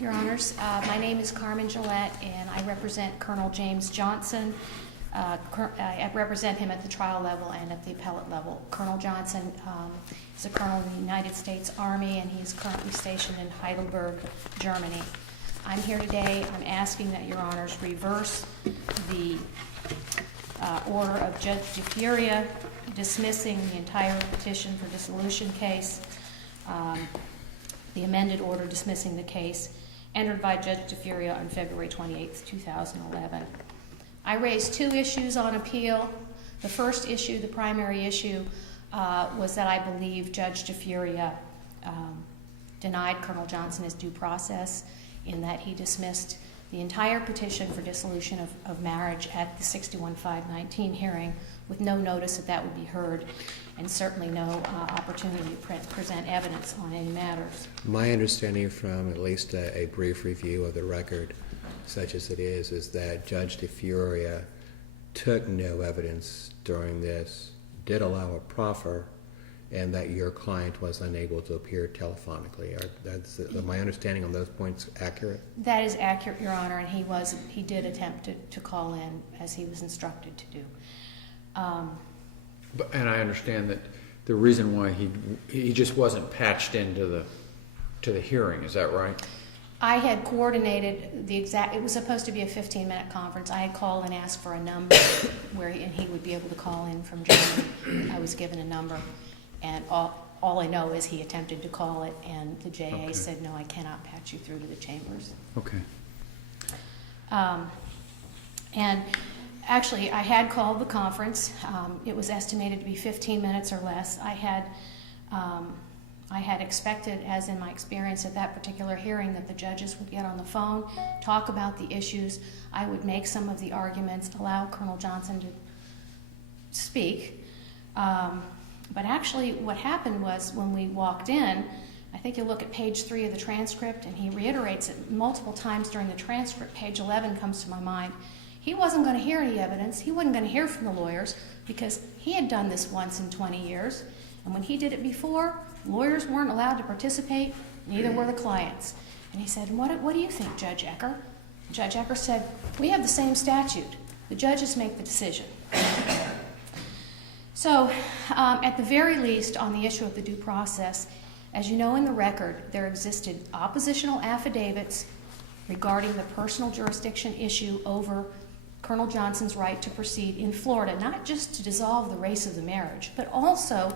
Your Honors. My name is Carmen Gillette, and I represent Colonel James Johnson. I represent him at the trial level and at the appellate level. Colonel Johnson is a colonel in the United States Army, and he is currently stationed in Heidelberg, Germany. I'm here today. I'm asking that Your Honors reverse the order of Judge DeFuria dismissing the entire petition for dissolution case, the amended order dismissing the case, entered by Judge DeFuria on February 28, 2011. I raised two issues on appeal. The first issue, the primary issue, was that I believe Judge DeFuria denied Colonel Johnson his due process in that he dismissed the entire petition for dissolution of marriage at the 61-519 hearing with no notice that would be heard, and certainly no opportunity to present evidence on any matters. My understanding from at least a brief review of the record, such as it is that Judge DeFuria took no evidence during this, did allow a proffer, and that your client was unable to appear telephonically. My understanding on those points accurate? That is accurate, Your Honor, and he did attempt to call in as he was instructed to do. And I understand that the reason why he just wasn't patched into the hearing, is that right? I had coordinated it was supposed to be a 15-minute conference. I had called and asked for a number and he would be able to call in from Germany. I was given a number, and all I know is he attempted to call it, and the JA said, no, I cannot patch you through to the chambers. Okay. And actually, I had called the conference. It was estimated to be 15 minutes or less. I had expected, as in my experience at that particular hearing, that the judges would get on the phone, talk about the issues. I would make some of the arguments, allow Colonel Johnson to speak. But actually, what happened was when we walked in, I think you'll look at page 3 of the transcript, and he reiterates it multiple times during the transcript. Page 11 comes to my mind. He wasn't going to hear any evidence. He wasn't going to hear from the lawyers because he had done this once in 20 years. And when he did it before, lawyers weren't allowed to participate, neither were the clients. And he said, what do you think, Judge Ecker? Judge Ecker said, we have the same statute. The judges make the decision. So at the very least, on the issue of the due process, as you know in the record, there existed oppositional affidavits regarding the personal jurisdiction issue over Colonel Johnson's right to proceed in Florida, not just to dissolve the race of the marriage, but also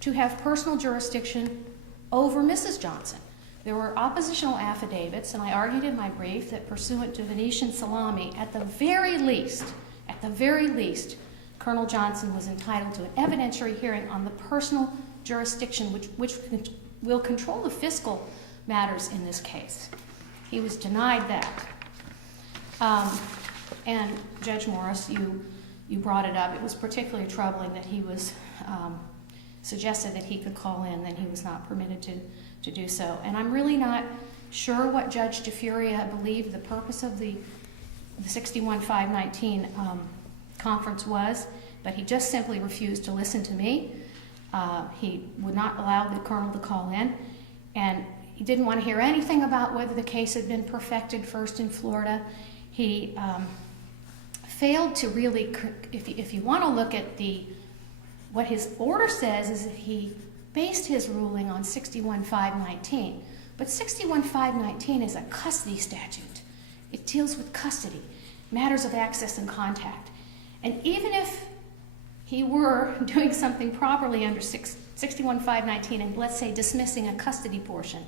to have personal jurisdiction over Mrs. Johnson. There were oppositional affidavits, and I argued in my brief that pursuant to Venetian Salami, at the very least, Colonel Johnson was entitled to an evidentiary hearing on the personal jurisdiction which will control the fiscal matters in this case. He was denied that. And Judge Morris, you brought it up. It was particularly troubling that he was suggested that he could call in, and he was not permitted to do so. And I'm really not sure what Judge DeFuria believed the purpose of the 61-519 conference was, but he just simply refused to listen to me. He would not allow the colonel to call in, and he didn't want to hear anything about whether the case had been perfected first in Florida. He failed to really, if you want to look at what his order says, is that he based his ruling on 61-519. But 61-519 is a custody statute. It deals with custody, matters of access and contact. And even if he were doing something properly under 61-519 and, let's say, dismissing a custody portion,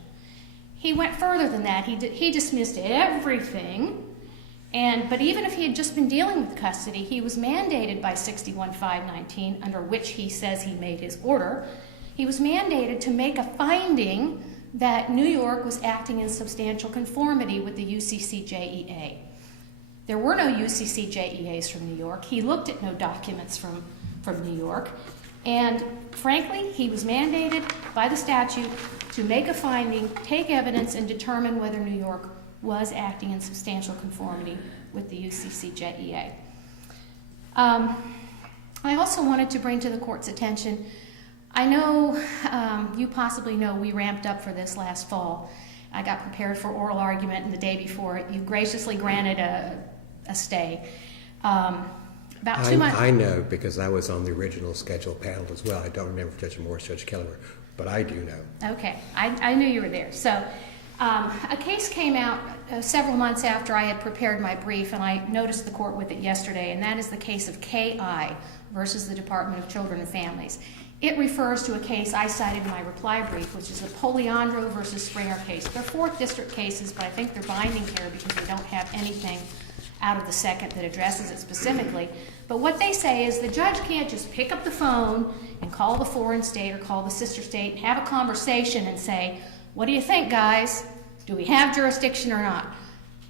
he went further than that. He dismissed everything. But even if he had just been dealing with custody, he was mandated by 61-519, under which he says he made his order. He was mandated to make a finding that New York was acting in substantial conformity with the UCCJEA. There were no UCCJEAs from New York. He looked at no documents from New York. And frankly, he was mandated by the statute to make a finding, take evidence, and determine whether New York was acting in substantial conformity with the UCCJEA. I also wanted to bring to the court's attention, I know you possibly know we ramped up for this last fall, I got prepared for oral argument, and the day before, you graciously granted a stay. About 2 months. I know because I was on the original scheduled panel as well. I don't remember if Judge Morris, Judge Keller, but I do know. Okay, I knew you were there. So a case came out several months after I had prepared my brief, and I noticed the court with it yesterday, and that is the case of K.I. versus the Department of Children and Families. It refers to a case I cited in my reply brief, which is the Poliandro versus Springer case. They're 4th District cases, but I think they're binding here because they don't have anything out of the 2nd that addresses it specifically. But what they say is the judge can't just pick up the phone and call the foreign state or call the sister state and have a conversation and say, what do you think, guys? Do we have jurisdiction or not?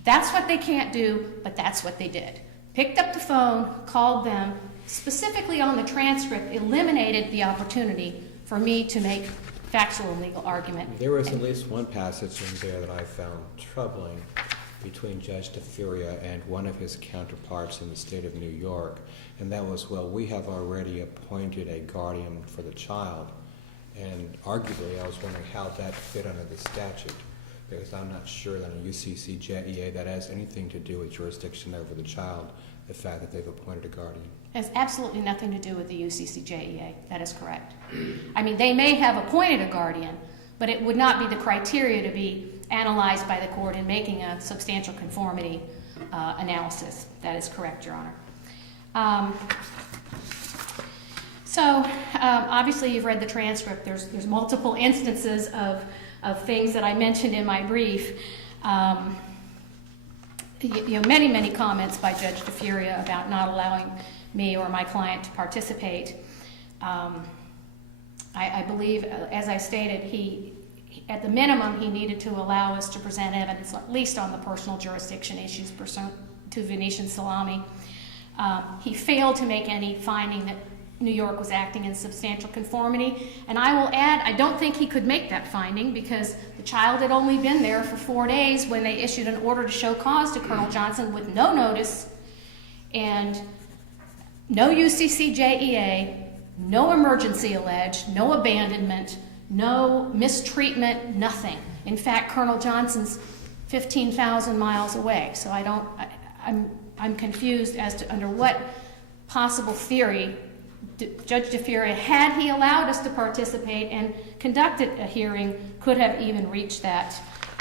That's what they can't do, but that's what they did. Picked up the phone, called them, specifically on the transcript, eliminated the opportunity for me to make factual and legal argument. There was at least one passage in there that I found troubling between Judge DeFuria and one of his counterparts in the state of New York, and that was, well, we have already appointed a guardian for the child, and arguably I was wondering how that fit under the statute, because I'm not sure that a UCCJEA that has anything to do with jurisdiction over the child, the fact that they've appointed a guardian. It has absolutely nothing to do with the UCCJEA. That is correct. I mean, they may have appointed a guardian, but it would not be the criteria to be analyzed by the court in making a substantial conformity analysis. That is correct, Your Honor. Obviously you've read the transcript. There's multiple instances of things that I mentioned in my brief. Many comments by Judge DeFuria about not allowing me or my client to participate. I believe, as I stated, at the minimum, he needed to allow us to present evidence, at least on the personal jurisdiction issues pursuant to Venetian Salami. He failed to make any finding that New York was acting in substantial conformity. And I will add, I don't think he could make that finding because the child had only been there for 4 days when they issued an order to show cause to Colonel Johnson with no notice and no UCCJEA, no emergency alleged, no abandonment, no mistreatment, nothing. In fact, Colonel Johnson's 15,000 miles away. So I'm confused as to under what possible theory Judge DeFuria, had he allowed us to participate and conducted a hearing, could have even reached that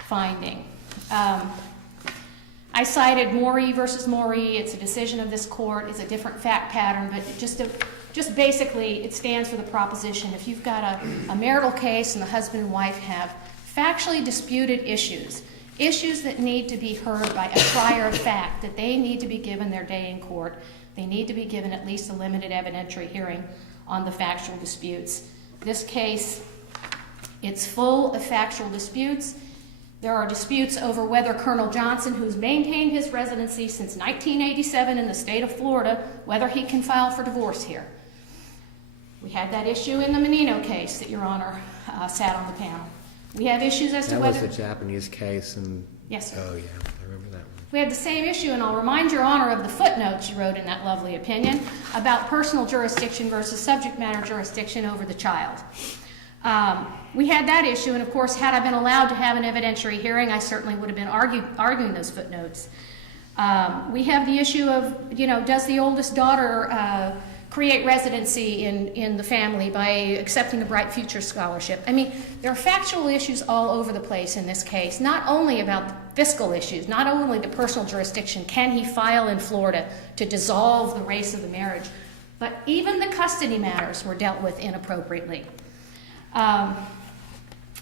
finding. I cited Morey versus Morey. It's a decision of this court. It's a different fact pattern, but just basically it stands for the proposition if you've got a marital case and the husband and wife have factually disputed issues that need to be heard by a trier of fact, that they need to be given their day in court. They need to be given at least a limited evidentiary hearing on the factual disputes. This case, it's full of factual disputes. There are disputes over whether Colonel Johnson, who's maintained his residency since 1987 in the state of Florida, whether he can file for divorce here. We had that issue in the Menino case that Your Honor sat on the panel. We have issues as to whether... That was the Japanese case and... Yes, sir. Oh, yeah, I remember that one. We had the same issue, and I'll remind Your Honor of the footnotes you wrote in that lovely opinion about personal jurisdiction versus subject matter jurisdiction over the child. We had that issue, and of course, had I been allowed to have an evidentiary hearing, I certainly would have been arguing those footnotes. We have the issue of, does the oldest daughter create residency in the family by accepting a Bright Future scholarship? I mean, there are factual issues all over the place in this case, not only about the fiscal issues, not only the personal jurisdiction, can he file in Florida to dissolve the race of the marriage, but even the custody matters were dealt with inappropriately. I'm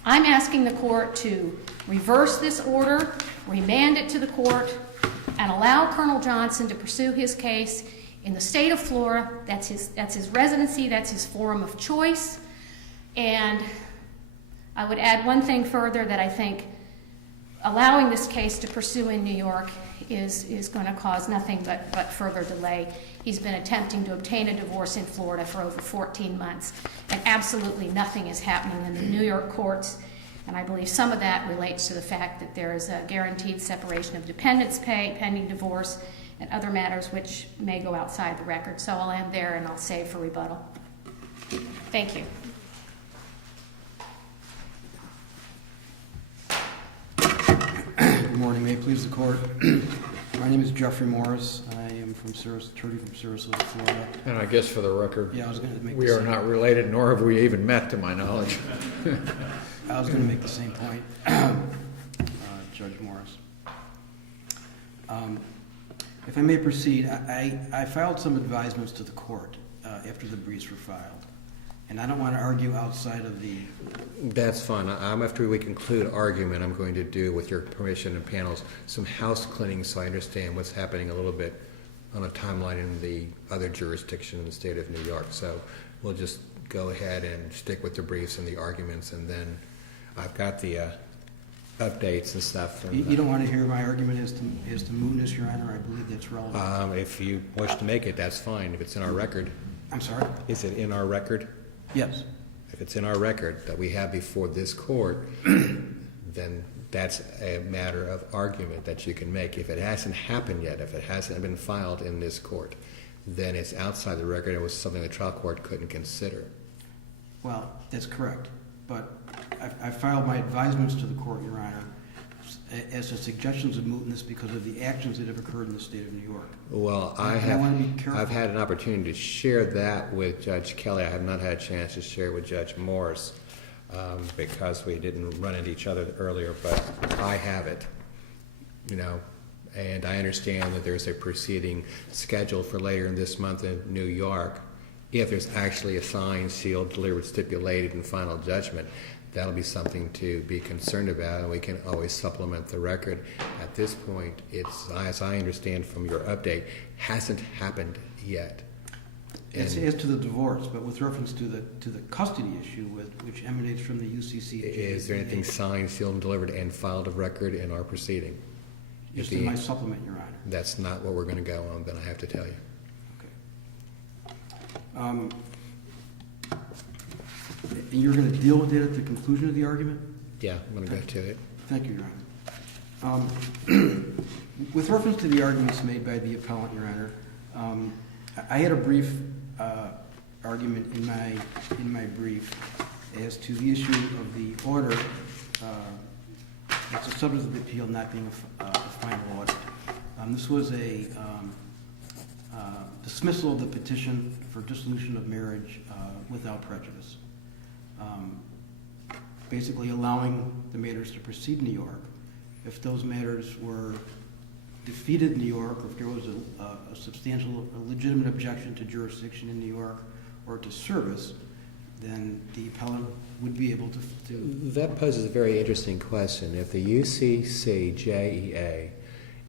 asking the court to reverse this order, remand it to the court, and allow Colonel Johnson to pursue his case in the state of Florida. That's his residency, that's his forum of choice. And I would add one thing further, that I think allowing this case to pursue in New York is going to cause nothing but further delay. He's been attempting to obtain a divorce in Florida for over 14 months, and absolutely nothing is happening in the New York courts. And I believe some of that relates to the fact that there is a guaranteed separation of dependents pay pending divorce and other matters which may go outside the record. So I'll end there and I'll save for rebuttal. Thank you. Good morning. May it please the court. My name is Jeffrey Morris. I am from attorney from Sarasota, Florida. And I guess for the record, Yeah, I was going to make we the are same- not related, nor have we even met, to my knowledge. I was going to make the same point, Judge Morris. If I may proceed, I filed some advisements to the court after the briefs were filed, and I don't want to argue outside of the. That's fine. After we conclude argument, I'm going to do, with your permission and panels, some house cleaning so I understand what's happening a little bit on a timeline in the other jurisdiction in the state of New York. So we'll just go ahead and stick with the briefs and the arguments, and then I've got the updates and stuff. From, You don't want to hear my argument as to mootness, Your Honor? I believe that's relevant. if you wish to make it, that's fine. If it's in our record. I'm sorry? Is it in our record? Yes. If it's in our record that we have before this court, then that's a matter of argument that you can make. If it hasn't happened yet, if it hasn't been filed in this court, then it's outside the record. It was something the trial court couldn't consider. Well, that's correct. But I filed my advisements to the court, Your Honor, as to suggestions of mootness because of the actions that have occurred in the state of New York. Well, And I want to be careful. I've had an opportunity to share that with Judge Kelly. I have not had a chance to share with Judge Morris because we didn't run into each other earlier, but I have it, and I understand that there's a proceeding scheduled for later in this month in New York. If there's actually a signed, sealed, delivered, stipulated, and final judgment, that'll be something to be concerned about, and we can always supplement the record. At this point, it's, as I understand from your update, hasn't happened yet. As to the divorce, but with reference to the custody issue, which emanates from the UCC. Is there anything signed, sealed, and delivered, and filed of record in our proceeding? Just in my supplement, Your Honor. That's not what we're going to go on, then I have to tell you. And you're going to deal with it at the conclusion of the argument? Yeah, I'm going to go to it. Thank you, Your Honor. With reference to the arguments made by the appellant, Your Honor, I had a brief argument in my brief as to the issue of the order. It's a subject of the appeal not being a final order. This was a dismissal of the petition for dissolution of marriage without prejudice. Basically allowing the matters to proceed in New York. If those matters were defeated in New York, or if there was a substantial, legitimate objection to jurisdiction in New York or to service, then the appellant would be able to. That poses a very interesting question. If the UCCJEA